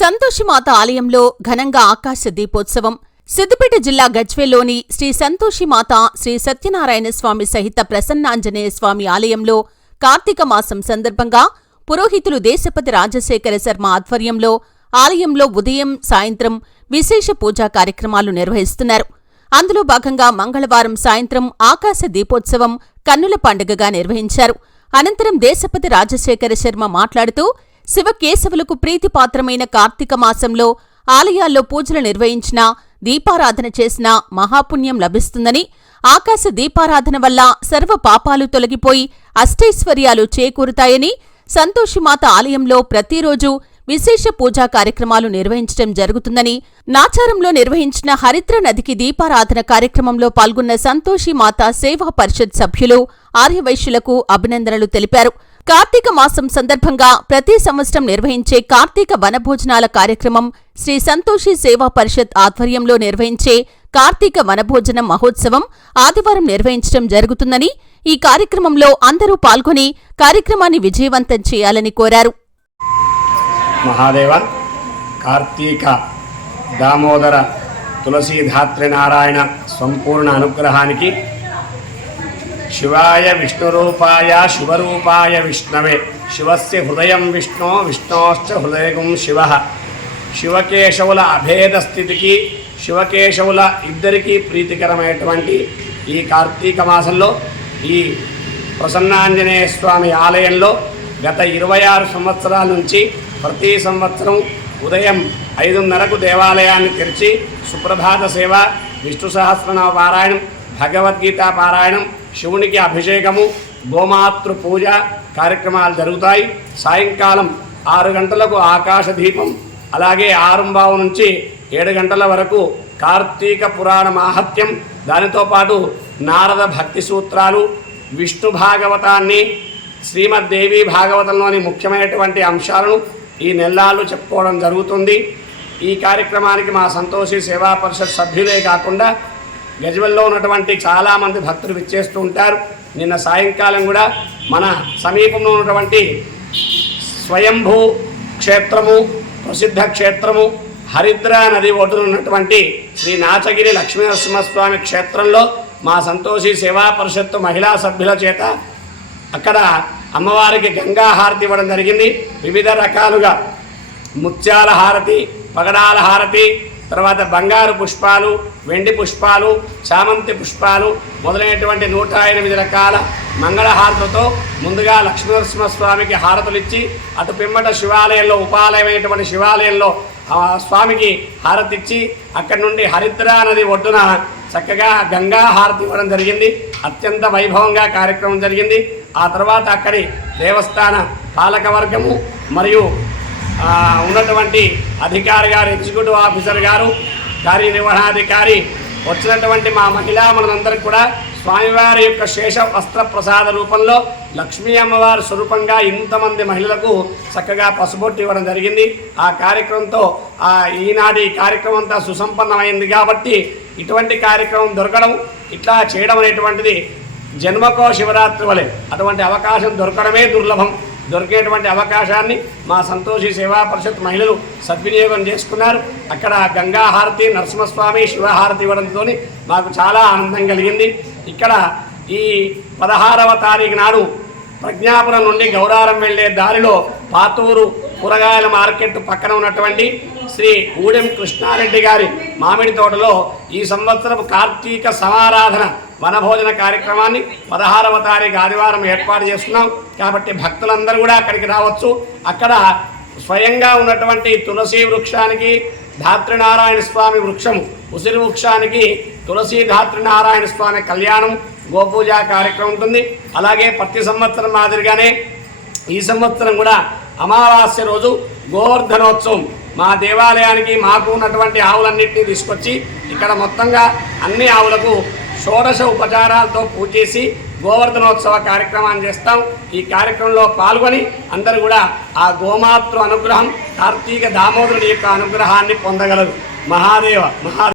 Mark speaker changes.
Speaker 1: సంతోషిమాత ఆలయంలో ఘనంగా ఆకాశ దీపోత్సవం. సిద్దిపేట జిల్లా గజ్వేల్లోని శ్రీ సంతోషిమాత శ్రీ సత్యనారాయణ స్వామి సహిత ప్రసన్నాంజనేయ స్వామి ఆలయంలో కార్తీక మాసం సందర్భంగా పురోహితులు దేశపతి రాజశేఖర శర్మ ఆధ్వర్యంలో ఆలయంలో ఉదయం సాయంత్రం విశేష పూజా కార్యక్రమాలు నిర్వహిస్తున్నారు. అందులో భాగంగా మంగళవారం సాయంత్రం ఆకాశ దీపోత్సవం కన్నుల పండుగగా నిర్వహించారు. అనంతరం దేశపతి రాజశేఖర శర్మ మాట్లాడుతూ శివకేశవులకు ప్రీతిపాత్రమైన కార్తీక మాసంలో ఆలయాల్లో పూజలు నిర్వహించినా దీపారాధన చేసినా మహాపుణ్యం లభిస్తుందని ఆకాశ దీపారాధన వల్ల సర్వ పాపాలు తొలగిపోయి అష్టైశ్వర్యాలు చేకూరుతాయని సంతోషిమాత ఆలయంలో ప్రతిరోజూ విశేష పూజా కార్యక్రమాలు నిర్వహించడం జరుగుతుందని నాచారంలో నిర్వహించిన హరిద్ర నదికి దీపారాధన కార్యక్రమంలో పాల్గొన్న సంతోషి మాత సేవా పరిషత్ సభ్యులు ఆర్యవైశ్యులకు అభినందనలు తెలిపారు. కార్తీక మాసం సందర్భంగా ప్రతి సంవత్సరం నిర్వహించే కార్తీక వనభోజనాల కార్యక్రమం శ్రీ సంతోషి సేవా పరిషత్ ఆధ్వర్యంలో నిర్వహించే కార్తీక వనభోజనం మహోత్సవం ఆదివారం నిర్వహించడం జరుగుతుందని ఈ కార్యక్రమంలో అందరూ పాల్గొని కార్యక్రమాన్ని విజయవంతం చేయాలని కోరారు.
Speaker 2: మహాదేవ కార్తీక దామోదర తులసీధాత్రి నారాయణ సంపూర్ణ అనుగ్రహానికి శివాయ విష్ణురూపాయ శివరూపాయ విష్ణవే. శివస్య హృదయం విష్ణు విష్ణోశ్చ హృదయం శివ. శివకేశవుల అభేద స్థితికి శివకేశవుల ఇద్దరికీ ప్రీతికరమైనటువంటి ఈ కార్తీక మాసంలో ఈ ప్రసన్నాంజనేయ స్వామి ఆలయంలో గత ఇరవై ఆరు సంవత్సరాల నుంచి ప్రతి సంవత్సరం ఉదయం ఐదున్నరకు దేవాలయాన్ని తెరిచి సుప్రభాత సేవ విష్ణు సహస్రనామ పారాయణం భగవద్గీత పారాయణం శివునికి అభిషేకము గోమాతృ పూజ కార్యక్రమాలు జరుగుతాయి. సాయంకాలం ఆరు గంటలకు ఆకాశ దీపం అలాగే ఆరంభావు నుంచి ఏడు గంటల వరకు కార్తీక పురాణ మాహత్యం. దానితో పాటు నారద భక్తి సూత్రాలు విష్ణు భాగవతాన్ని శ్రీమద్దేవి భాగవతంలోని ముఖ్యమైనటువంటి అంశాలను ఈ నెల్లాళ్ళు చెప్పుకోవడం జరుగుతుంది. ఈ కార్యక్రమానికి మా సంతోషి సేవా పరిషత్ సభ్యులే కాకుండా గజ్వెల్లో ఉన్నటువంటి చాలామంది భక్తులు విచ్చేస్తూ ఉంటారు. నిన్న సాయంకాలం కూడా మన సమీపంలో ఉన్నటువంటి స్వయంభూ క్షేత్రము ప్రసిద్ధ క్షేత్రము హరిద్రా నది ఒడ్డున ఉన్నటువంటి శ్రీ నాచగిరి లక్ష్మీనరసింహస్వామి క్షేత్రంలో మా సంతోషి సేవా పరిషత్తు మహిళా సభ్యుల చేత అక్కడ అమ్మవారికి గంగా హారతి ఇవ్వడం జరిగింది. వివిధ రకాలుగా ముత్యాల హారతి పగడాల హారతి తర్వాత బంగారు పుష్పాలు వెండి పుష్పాలు చామంతి పుష్పాలు మొదలైనటువంటి నూట ఎనిమిది రకాల మంగళహారతులతో ముందుగా లక్ష్మీనరసింహస్వామికి హారతులు ఇచ్చి అటు పిమ్మట శివాలయంలో ఉపాలయమైనటువంటి శివాలయంలో స్వామికి హారతి ఇచ్చి అక్కడి నుండి హరిద్రా నది ఒడ్డున చక్కగా గంగా హారతి ఇవ్వడం జరిగింది. అత్యంత వైభవంగా కార్యక్రమం జరిగింది. ఆ తర్వాత అక్కడి దేవస్థాన పాలకవర్గము మరియు ఉన్నటువంటి అధికారి గారు ఎగ్జిక్యూటివ్ ఆఫీసర్ గారు కార్యనిర్వహణాధికారి వచ్చినటువంటి మా మహిళా మనందరికి కూడా స్వామివారి యొక్క శేష వస్త్ర ప్రసాద రూపంలో లక్ష్మీ అమ్మవారి స్వరూపంగా ఇంతమంది మహిళలకు చక్కగా పసుబొట్టు ఇవ్వడం జరిగింది. ఆ కార్యక్రమంతో ఆ ఈనాటి కార్యక్రమం అంతా సుసంపన్నమైంది కాబట్టి ఇటువంటి కార్యక్రమం దొరకడం ఇట్లా చేయడం అనేటువంటిది జన్మకో శివరాత్రి వలె అటువంటి అవకాశం దొరకడమే దుర్లభం. దొరికేటువంటి అవకాశాన్ని మా సంతోషి సేవా పరిషత్ మహిళలు సద్వినియోగం చేసుకున్నారు. అక్కడ గంగాహారతి నరసింహస్వామి శివహారతి ఇవ్వడంతో మాకు చాలా ఆనందం కలిగింది. ఇక్కడ ఈ పదహారవ తారీఖు నాడు ప్రజ్ఞాపురం నుండి గౌరారం వెళ్ళే దారిలో పాతూరు కూరగాయల మార్కెట్ పక్కన ఉన్నటువంటి శ్రీ ఊడెం కృష్ణారెడ్డి గారి మామిడి తోటలో ఈ సంవత్సరం కార్తీక సమారాధన వనభోజన కార్యక్రమాన్ని పదహారవ తారీఖు ఆదివారం ఏర్పాటు చేస్తున్నాం. కాబట్టి భక్తులందరూ కూడా అక్కడికి రావచ్చు. అక్కడ స్వయంగా ఉన్నటువంటి తులసి వృక్షానికి ధాత్రినారాయణ స్వామి వృక్షము ఉసిరి వృక్షానికి తులసి ధాత్రినారాయణ స్వామి కళ్యాణం గోపూజ కార్యక్రమం ఉంటుంది. అలాగే ప్రతి సంవత్సరం మాదిరిగానే ఈ సంవత్సరం కూడా అమావాస్య రోజు గోవర్ధనోత్సవం. మా దేవాలయానికి మాకు ఉన్నటువంటి ఆవులన్నింటినీ తీసుకొచ్చి ఇక్కడ మొత్తంగా అన్ని ఆవులకు షోడశ ఉపచారాలతో పూజ చేసి గోవర్ధనోత్సవ కార్యక్రమాన్ని చేస్తాం. ఈ కార్యక్రమంలో పాల్గొని అందరూ కూడా ఆ గోమాతృ అనుగ్రహం కార్తీక దామోదరుడి యొక్క అనుగ్రహాన్ని పొందగలరు. మహాదేవ మహా